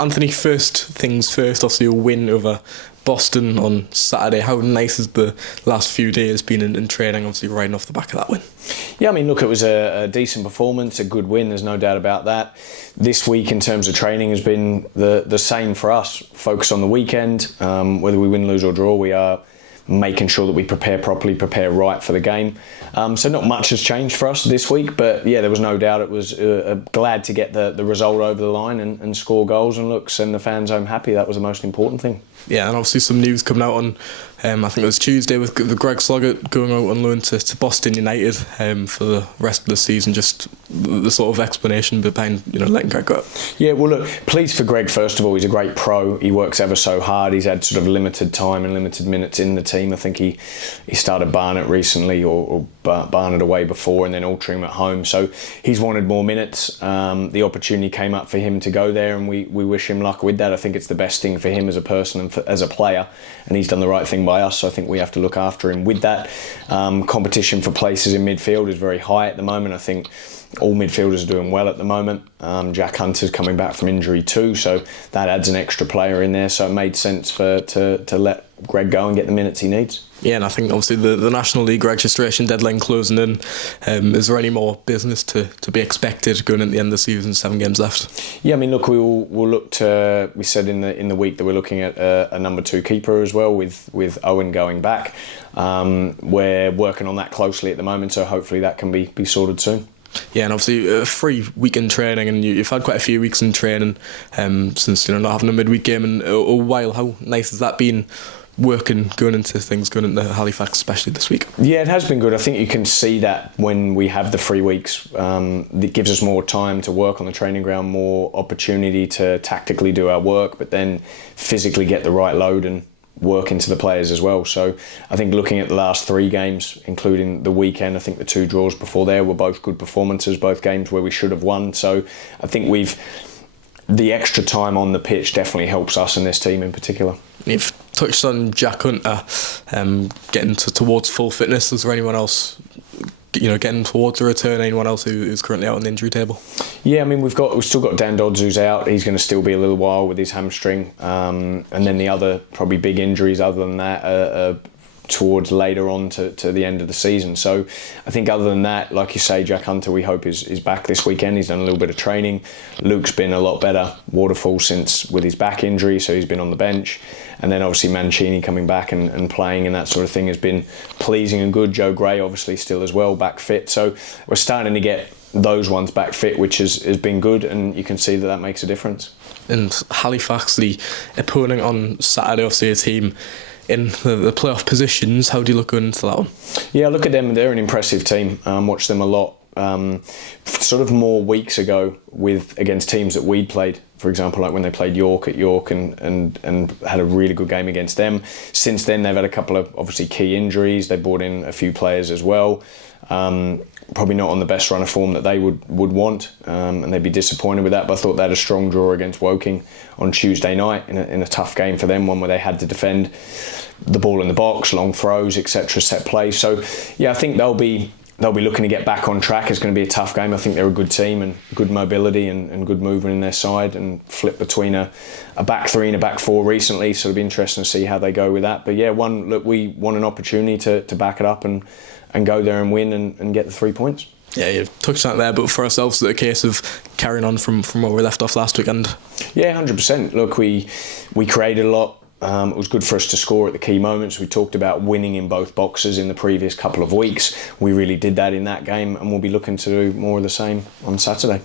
Anthony, first things first, obviously a win over Boston on Saturday. How nice has the last few days been in training, obviously riding off the back of that win? Yeah, I mean, look, it was a decent performance, a good win, there's no doubt about that. This week in terms of training has been the same for us. Focus on the weekend. Whether we win, lose or draw, we are making sure that we prepare properly, prepare right for the game. So not much has changed for us this week, but yeah, there was no doubt it was glad to get the result over the line and score goals and look, send the fans home happy. That was the most important thing. Yeah, and obviously some news coming out on, I think it was Tuesday, with Greg Sloggett going out on loan to Boston United for the rest of the season. Just the sort of explanation behind letting Greg go. Yeah, well, look, pleased for Greg. First of all, he's a great pro. He works ever so hard. He's had sort of limited time and limited minutes in the team. I think he started Barnet recently, or Barnet away before, and then Altrincham at home. So he's wanted more minutes. The opportunity came up for him to go there, and we wish him luck with that. I think it's the best thing for him as a person and as a player, and he's done the right thing by us. So I think we have to look after him with that. Competition for places in midfield is very high at the moment. I think all midfielders are doing well at the moment. Jack Hunter's coming back from injury too, so that adds an extra player in there. So it made sense to let Greg go and get the minutes he needs. Yeah, and I think obviously the National League registration deadline closing in. Is there any more business to be expected going at the end of the season? 7 games left. Yeah, I mean, look, we'll look to. We said in the week that we're looking at a number 2 keeper as well, with Owen going back. We're working on that closely at the moment, so hopefully that can be sorted soon. Yeah, and obviously a free week in training, and you've had quite a few weeks in training since not having a midweek game in a while. How nice has that been? Going into Halifax, especially this week. Yeah, it has been good. I think you can see that when we have the 3 weeks, it gives us more time to work on the training ground, more opportunity to tactically do our work, but then physically get the right load and work into the players as well. So I think looking at the last 3 games, including the weekend, I think the 2 draws before there were both good performances, both games where we should have won. So I think the extra time on the pitch definitely helps us and this team in particular. You've touched on Jack Hunter getting towards full fitness. Is there anyone else getting towards a return? Anyone else who's currently out on the injury table? Yeah, I mean we've still got Dan Dodds who's out. He's going to still be a little while with his hamstring, and then the other probably big injuries other than that are towards later on to the end of the season. So I think other than that, like you say, Jack Hunter we hope is back this weekend. He's done a little bit of training. Luke's been a lot better, Waterfall, since with his back injury, so he's been on the bench. And then obviously Mancini coming back and playing and that sort of thing has been pleasing and good. Joe Gray obviously still as well, back fit. So we're starting to get those ones back fit, which has been good, and you can see that makes a difference. And Halifax, the opponent on Saturday, obviously a team in the playoff positions. How do you look into that one? Yeah, look at them. They're an impressive team. Watched them a lot. Sort of more weeks ago against teams that we'd played. For example, like when they played York at York and had a really good game against them. Since then, they've had a couple of obviously key injuries. They brought in a few players as well. Probably not on the best run of form that they would want, and they'd be disappointed with that. But I thought they had a strong draw against Woking on Tuesday night in a tough game for them, one where they had to defend the ball in the box, long throws, etc., set play. So yeah, I think they'll be looking to get back on track. It's going to be a tough game. I think they're a good team and good mobility and good movement in their side, and flip between a back 3 and a back 4 recently, so it'll be interesting to see how they go with that. But yeah, we want an opportunity to back it up and go there and win and get the 3 points. Yeah, you've touched on that, but for ourselves, it's a case of carrying on from where we left off last weekend. Yeah, 100%. Look, we created a lot. It was good for us to score at the key moments. We talked about winning in both boxes in the previous couple of weeks. We really did that in that game, and we'll be looking to do more of the same on Saturday.